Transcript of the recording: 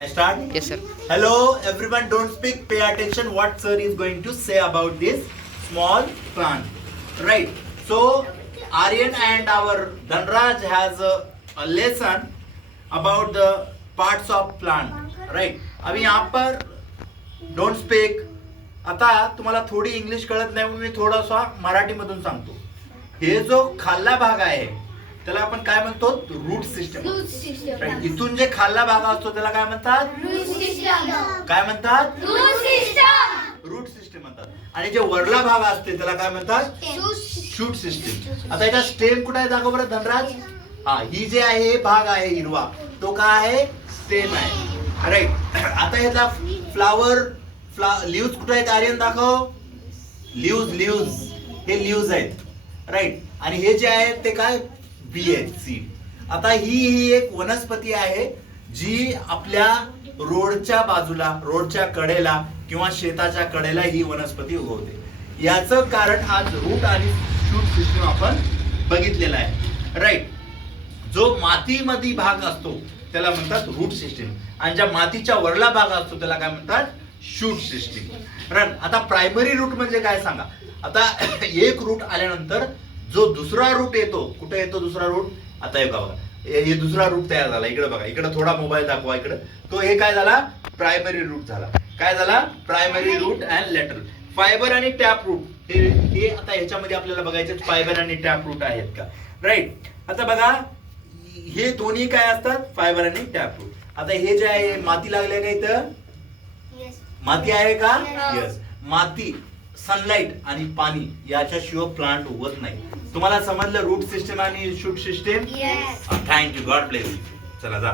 Start? Yes, sir. Hello, everyone. Don't speak. Pay attention. What sir is going to say about this small plant, right? So, Aryan and our Dhanraj has a lesson about the parts of plant, right? अभी यहाँ पर don't speak. आता तुम्हाला थोडी English कळत नाही म्हणून मी थोडासा मराठीमधून सांगतो. हे जो खाल्ला भाग आहे त्याला आपण काय म्हणतो रूट सिस्टम. इथून जे खाल्ला भाग असतो त्याला काय म्हणतात काय म्हणतात रूट सिस्टम म्हणतात. आणि जे वरला भाग असते त्याला काय म्हणतात शूट सिस्टम. आता याचा स्टेम कुठे आहे दाखव बरं धनराज. हा ही जे आहे भाग आहे हिरवा तो काय आहे स्टेम आहे राईट. आता ह्याचा फ्लावर लिव्स कुठे आहेत आर्यन दाखव. लिव्स हे लिव्स आहेत राईट. आणि हे जे आहे ते काय बी आहेत सीड. आता ही एक वनस्पती आहे जी आपल्या रोडच्या बाजूला रोडच्या कडेला किंवा शेताच्या कडेला ही वनस्पती उगवते. याचं कारण आज रूट आणि शूट सिस्टम आपण बघितलेला आहे राईट. जो मातीमध्ये भाग असतो त्याला म्हणतात रूट सिस्टम आणि ज्या मातीच्या वरला भाग असतो त्याला काय म्हणतात शूट सिस्टम राईट. आता प्रायमरी रूट म्हणजे काय सांगा. आता एक रूट आल्यानंतर जो दुसरा रूट येतो कुठे येतो दुसरा रूट. आता हे बघा हे दुसरा रूट तयार झाला. इकडे बघा इकडे थोडा मोबाईल दाखवा इकडे. तो हे काय झाला प्रायमरी रूट झाला. काय झाला primary root and lateral. Fibre आणि टॅप रूट हे आता ह्याच्यामध्ये आपल्याला बघायचे फायबर आणि टॅप रूट आहेत का राईट. आता बघा हे दोन्ही काय असतात फायबर आणि टॅप रूट. आता हे जे आहे माती लागले का इथं माती आहे का यस. माती सनलाइट आणि पाणी याच्याशिवाय प्लांट उगवत नाही. तुम्हाला समजलं रूट सिस्टम आणि shoot system. Thank you God bless. चला जा.